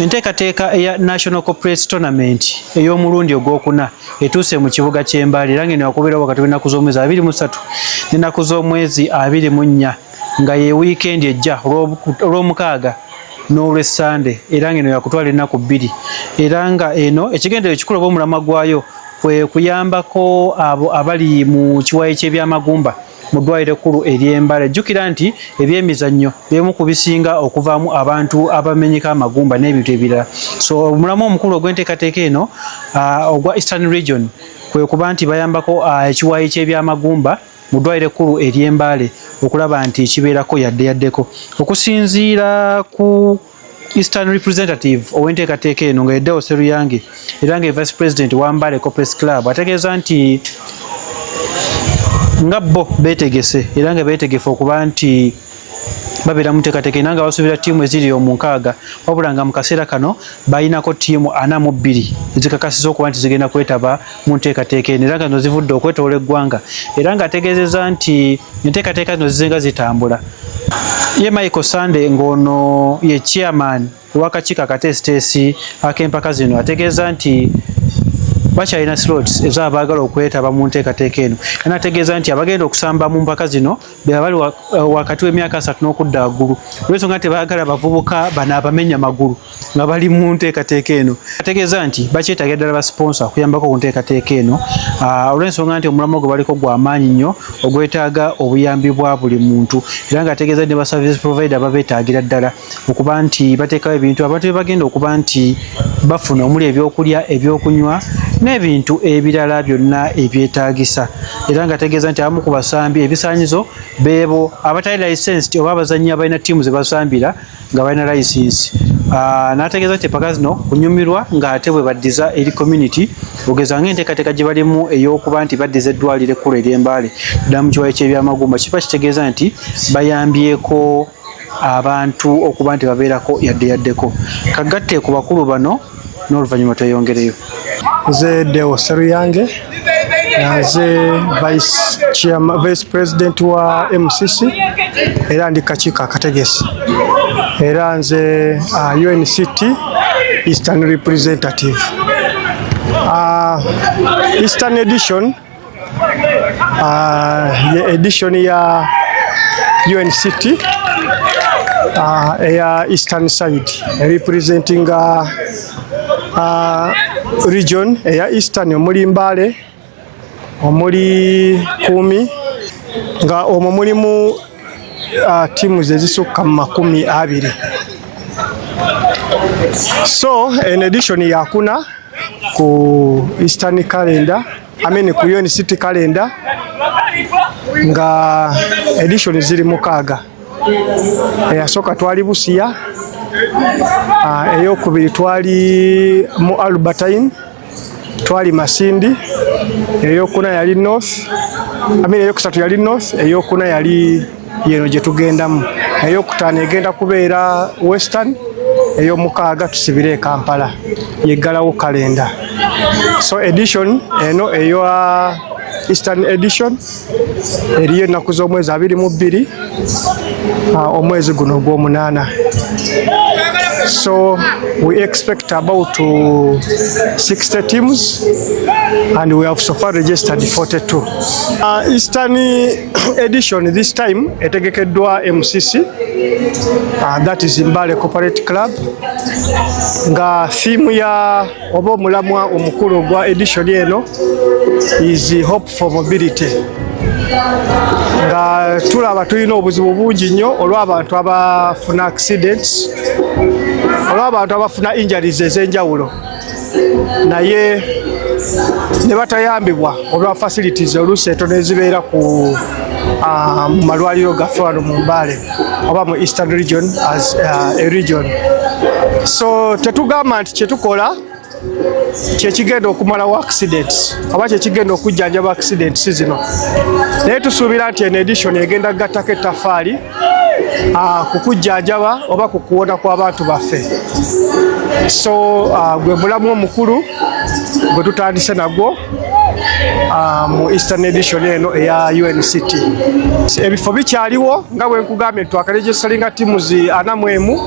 Enteekateeka eya National Corporate Tournament ey'omulundi ogwokuna etuuse mu kibuga ky'Embale era ng'eno yakubeerawo wakati w'ennaku z'omwezi 23 n'ennaku z'omwezi 24 nga ye wiikendi ejja olw'omukaaga n'olw'essande era ng'eno yakutwala ennaku 2 era nga eno ekigendererwa ekikulu obw'omulamwa gwayo kwe kuyambako abo abali mu kiwayi ky'ebyamagumba mu ddwaliro ekkulu ery'Embale. Jjukira nti ebyemizannyo byemu ku bisinga okuvaamu abantu abamenyeka amagumba n'ebintu ebirala. So omulamwa omukulu ogw'enteekateeka eno ogwa Eastern Region kwe kuba nti bayambako ekiwayi ky'ebyamagumba mu ddwaliro ekkulu ery'Embale okulaba nti kibeerako yaddeyaddeko. Okusinziira ku Eastern Representative ow'enteekateeka eno nga Yeddewo Sseruyange era nga Vice President wa Mbale Corporate Club ategeeza nti nga bo beetegese era nga beetegefu okuba nti babeera mu nteekateeka era nga basuubira ttiimu eziri omukaaga wabula nga mu kaseera kano balinako ttiimu 42 ezikakasiza okuba nti zigenda kwetaba mu nteekateeka eno era nga zino zivudde okwetoola eggwanga era nga ategeezezza nti enteekateeka zino zizenga zitambula. Ye Michael Sande ng'ono ye chairman w'akakiiko akateesiteesi ak'empaka zino ategeeza nti bakyalina slots ez'abaagala okwetaba mu nteekateeka eno. Anategeeza nti abagenda okusamba mu mpaka zino be bali wakati w'emyaka 3 n'okudda waggulu olw'ensonga nti baagala abavubuka bano abamenya magulu nga bali mu nteekateeka eno. Ategeeza nti bakyetaaga ddala ba sponsor okuyambako ku nteekateeka eno olw'ensonga nti omulamwa gwe baliko gw'amaanyi nnyo ogwetaaga obuyambi bwa buli muntu era ng'ategeeza ne ba service provider babeetaagira ddala okuba nti bateekawo ebintu abantu bye bagenda okuba nti bafuna omuli ebyokulya ebyokunywa n'ebintu ebirala byonna ebyetaagisa era ng'ategeeza nti abamu ku basambi ebisaanyizo beebo abatali licensed oba abazannyi abalina ttiimu ze basambira nga balina license. N'ategeeza nti empaka zino kunyumirwa ng'ate bwe baddiza eri community ogeza ng'enteekateeka gye balimu ey'okuba nti baddiza eddwaliro ekkulu ery'Embale ddala mu kiwayi ky'ebyamagumba kiba kitegeeza nti bayambyeko abantu okuba nti babeerako yaddeyaddeko. Kagatte ku bakulu bano n'oluvannyuma tweyongereyo. Nze Yeddewo Sseruyange nze Vice President wa MCC era ndi kakiiko akategesi era nze UNCT Eastern Representative. Eastern Edition ye edition ya UNCT eya Eastern Side representing region eya Eastern omuli Mbale omuli Kumi nga omwo mulimu tiimu ezisukka mu 20. So en edition yakuna ku Eastern calendar ku UNCT calendar nga edition ziri mukaaga. Eyasooka twali Busia, eyokubiri twali mu Albertine, twali Masindi, eyokuna yali North, eyokusatu yali North, eyokuna yali yeno gye tugendamu, eyokutaano egenda kubeera Western, ey'omukaaga tusibire Kampala yeggalawo kalenda. So edition eno eya Eastern edition eriyo ennaku z'omwezi 22 omwezi guno ogw'omunaana. So we expect about 60 teams and we have so far registered 42. Eastern edition this time etegekeddwa MCC, that is Mbale Corporate Club, nga theme ya oba omulamwa omukulu gwa edition eno is hope for mobility. Nga tulaba tulina obuzibu bungi nnyo olw'abantu abafuna accidents, olw'abantu abafuna injuries ez'enjawulo naye ne batayambibwa olwa facilities oluusi entono ezibeera ku malwaliro gaffe wano mu Mbale oba mu Eastern Region as a region. So tetugamba nti kyetukola kyekigenda okumalawo accidents oba kyekigenda okujjanjaba accidents zino, naye tusuubira nti en edition egenda gattako ettaffaali ku kujjanjaba oba ku kuwona kw'abantu baffe. So gwe mulamu omukulu gwe tutandise nagwo mu Eastern Edition eno eya UNCT. Ebifo bikyaliwo nga bwe nkugambye twakaregistaringa teams 41,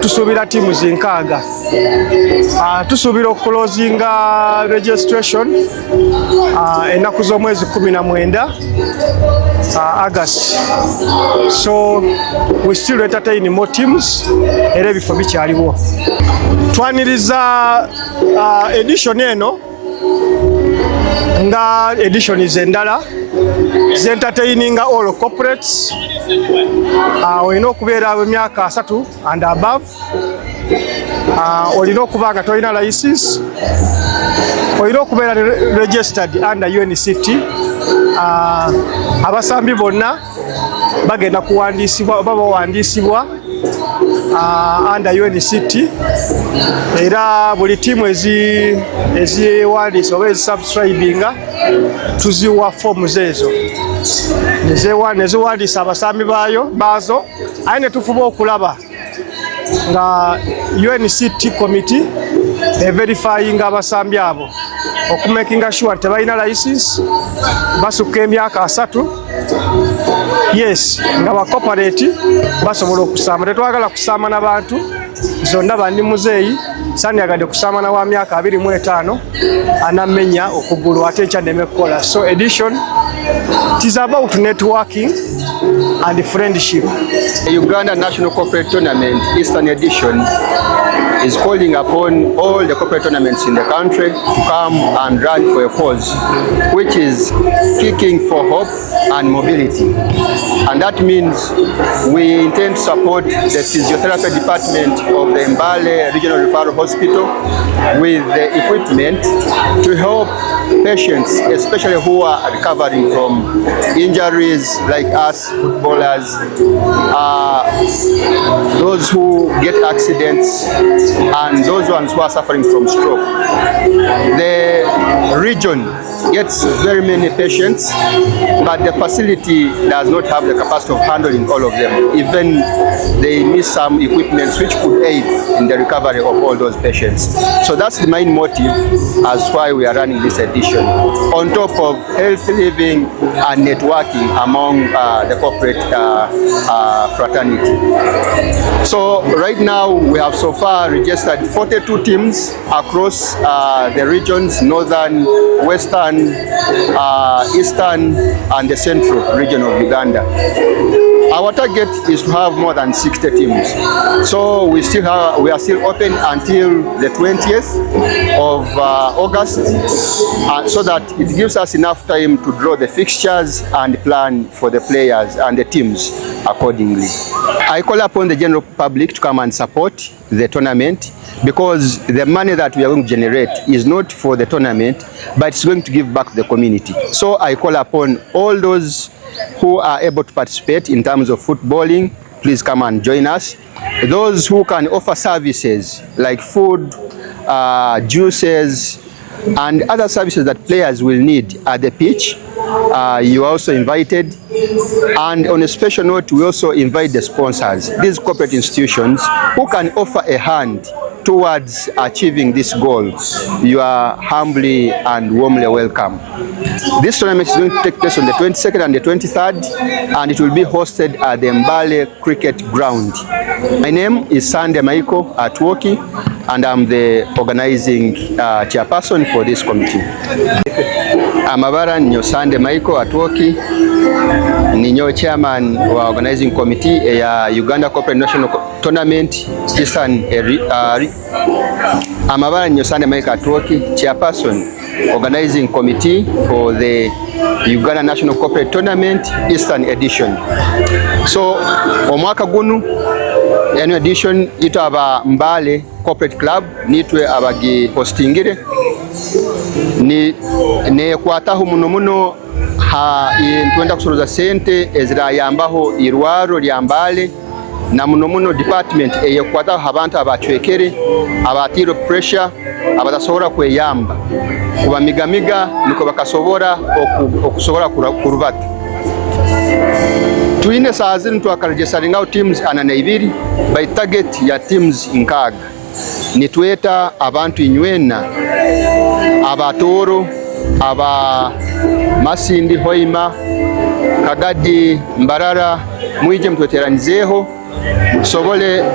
tusuubira teams 6. Tusuubira okuclosinga registration ennaku z'omwezi 19 August. So we still entertain more teams era ebifo bikyaliwo. Twaniriza edition eno nga editions endala zentertaininga all corporates. Olina okubeera emyaka 3 and above. Olina okuba nga tolina license. Olina okubeera registered under UNCT. Abasambi bonna bagenda kuwandiisibwa bawandiisibwa under UNCT. Era buli tiimu eziwandiisa oba ezisubscribinga tuziwa forms ezo neziwandiisa abasambi baazo, aye ne tufuba okulaba nga UNCT committee verifyinga abasambi abo okumakinga sure tebalina license, basukka emyaka 3. Yes, nga bakoparate basobola okusamba. Tetwagala kusamba n'abantu zonna bandi muzeeyi sanyagadde kusamba na wa myaka 25 anamenya okugulu ate ekyademe kukola. So edition it is about networking and friendship. The Uganda National Corporate Tournament Eastern Edition is calling upon all the corporate tournaments in the country to come and run for a cause, which is kicking for hope and mobility. And that means we intend to support the physiotherapy department of the Mbale Regional Referral Hospital with the equipment to help patients, especially who are recovering from injuries like us footballers, those who get accidents, and those ones who are suffering from stroke. The region gets very many patients, but the facility does not have the capacity of handling all of them. Even they miss some equipment which could aid in the recovery of all those patients. So that's the main motive as why we are running this edition, on top of healthy living and networking among the corporate fraternity. So right now we have so far registered 42 teams across the regions, northern, western, eastern and the central region of Uganda. Our target is to have more than 60 teams. So we are still open until the 20th of August, so that it gives us enough time to draw the fixtures and plan for the players and the teams accordingly. I call upon the general public to come and support the tournament, because the money that we are going to generate is not for the tournament, but it's going to give back to the community. So I call upon all those who are able to participate in terms of footballing, please come and join us. Those who can offer services like food, juices, and other services that players will need at the pitch, you are also invited. And on a special note, we also invite the sponsors, these corporate institutions who can offer a hand towards achieving this goal. You are humbly and warmly welcome. This tournament is going to take place on the 22nd and the 23rd, and it will be hosted at the Mbale Cricket Ground. My name is Sande Maiko Atwoki, and I'm the organizing chairperson for this committee. Amabara ninyo Sande Maiko Atwoki, ninyo chairman wa organizing committee ya Uganda Corporate National Tournament Eastern Amabara ninyo Sande Maiko Atwoki, chairperson organizing committee for the Uganda National Corporate Tournament Eastern Edition. So omwaka gunu annual edition itaba Mbale Corporate Club nitwe abagi hostingire ne kwataho muno twenda kusoroza sente ezirayambaho irwaro lya Mbale na muno department eyekwataho abantu abacwekere abatiro pressure abadasobora kweyamba kuba migamiga niko bakasobora okusobora kurubata. Tuine saazini twakaregistaringa teams 42 by target ya teams 6. Nitweta abantu inywena abatoro aba Masindi Hoima Kagadi Mbarara mwije mtweteranizeho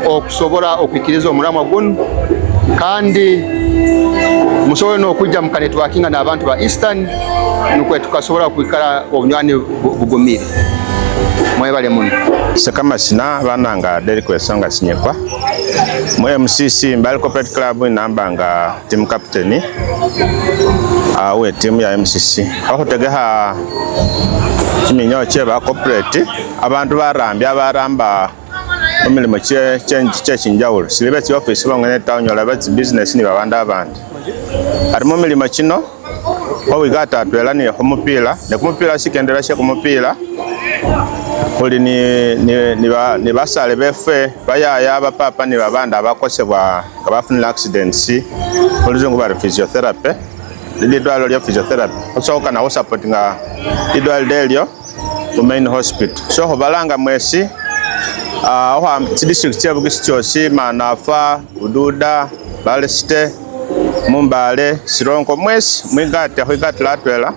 okusobora okwikiriza omuramwa guno kandi musobole n'okujja mu kanetworkinga n'abantu ba Eastern nukwe tukasobora kwikara obunywani bugumire. Mwebale muno. Sekamasina bananga Derek Wesonga Sinyekwa. Mwe MCC Mbale Corporate Club nambanga team captain. Awe team ya MCC. Aho tegeha kiminyo cheba corporate abantu baramba umilimo che chinjawulo. Silibeti office bangene tawnyola bati business ni babanda abandi. Ari mu milimo kino wigata twelani kumupira ne kumupira sikendera she kumupira kuli ni basale befe bayaya abapapa ni babanda abakosebwa abafunira accidents oluzungu bari physiotherapy lidwalo lya physiotherapy osoka na supportinga lidwalo delio ku main hospital so balanga mwesi aho district ya Bugisityosi Manafa Ududa Baleste Mumbale Sironko mwesi mwigate hwigate latwela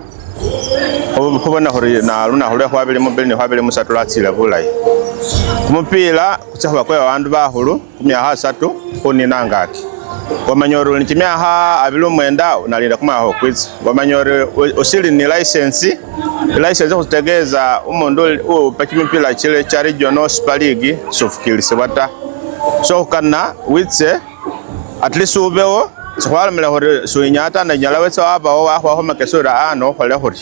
kubona hori na luna hore hwabili mobili ni hwabili musatulatsila bulayi kumupila kutsahwa kwa bandu bahulu kumya hasatu kuni nangaki wamanyoro nikimya ha abilu mwenda unalinda kumaho kwitsi wamanyoro usili ni license kutegeza umundu upakimipila chile cha regional super league sofukilise wata so kana witse at least ubewo swala mele hori suinyata na nyalawetsa abawo aho makesura ano hole hori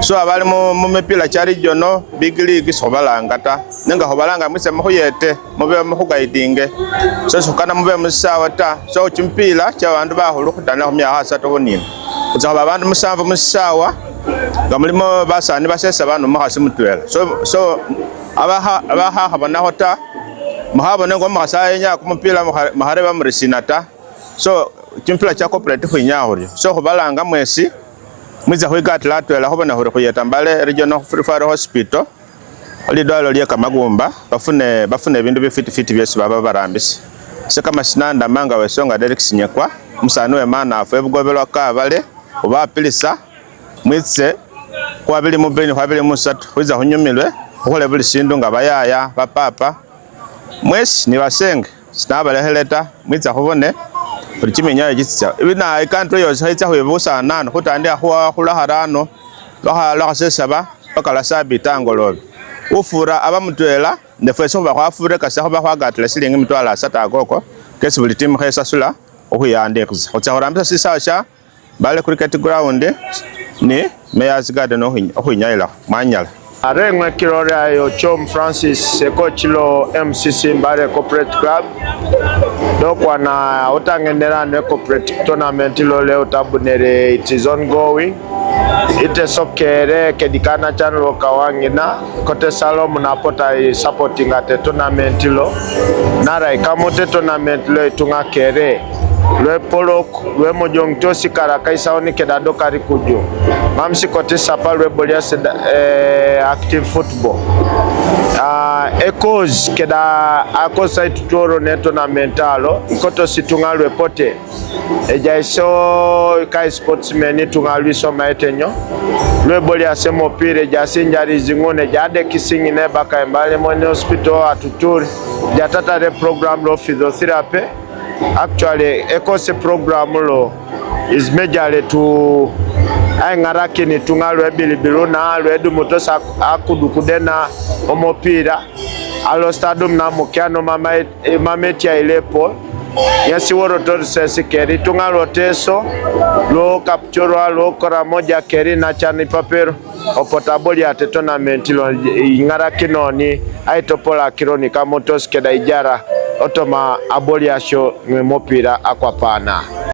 so abali mu mipila cha regional big league sobalanga ta nenga hobalanga mwise muhuyete mube muhugaidinge so kana mube musawa ta so chimpila cha bandu bahulu kutana kumya hasa to bonini kuzaba bandu musamva musawa gamulimo basani basesa bantu mahasi mutwela so abaha habana hota muhabone ngo mahasa nya kumupila mahare bamuresinata so chimpila cha cooperative inyahori so hobalanga mwesi mwiza hwigati latwela hobona hori kuyeta Mbale Regional Referral Hospital lidwalo lya Kamagumba bafune bindu bifiti byesi baba barambisi sekama sinanda manga Wesonga Derek Sinyekwa musanu we mana afu ebugobelwa kabale obapilisa mwitse kwabili mubeni kwabili musatu hwiza hunyumilwe hole buli sindu nga bayaya bapapa mwesi ni basenge sinabale heleta mwiza hubone urikimenya igitsa ibina ikanto yose hitsa hwebusa nano kutandi ahwa hulaharano la sesaba bakala sabitangolobe ufura abamutwela ndefeso bakwafure kasa bakwagatla silingi mitwala sata agoko kesi buli team khesa sula ohuyandekza utsahorambisa sisasha Mbale cricket ground ni Mayor's Garden ohunyayila mwanyala Arengwe kirora yo Chom Francis Ekochilo MCC Mbale Corporate Club dokwa na otangendera ne corporate tournament lo leo tabunere it is ongoing ite sokere kedikana channel kawangina kote salom na pota supporting at tournament lo nara ikamote tournament lo itunga kere lwe polok lwe mojongtosi karakaisa oni kedado kari kujo mamsi kote sapa lwe bolia active football ekos keda akosa itutoro neto na mentalo ikoto situnga lwe pote ejaiso kai sportsmen tunga soma etenyo lwe bolia semo pire jasinjari zingone jade kisingi ne baka Mbale Mone Hospital atuturi jatata re program lo physiotherapy. Actually, ECOS program lo is majorly to aingaraki ni tungalwe bilibilu na alwedu mutosa akudu kudena omopira alo stadium na mukiano mametia ilepo yasi woro torsesi keri tungalo teso lo kapchoro lo kora moja keri na chani papero opotaboli ate tournament lo ingaraki noni aitopola kironi kamotos keda ijara otoma aboliasho mopira akwapana.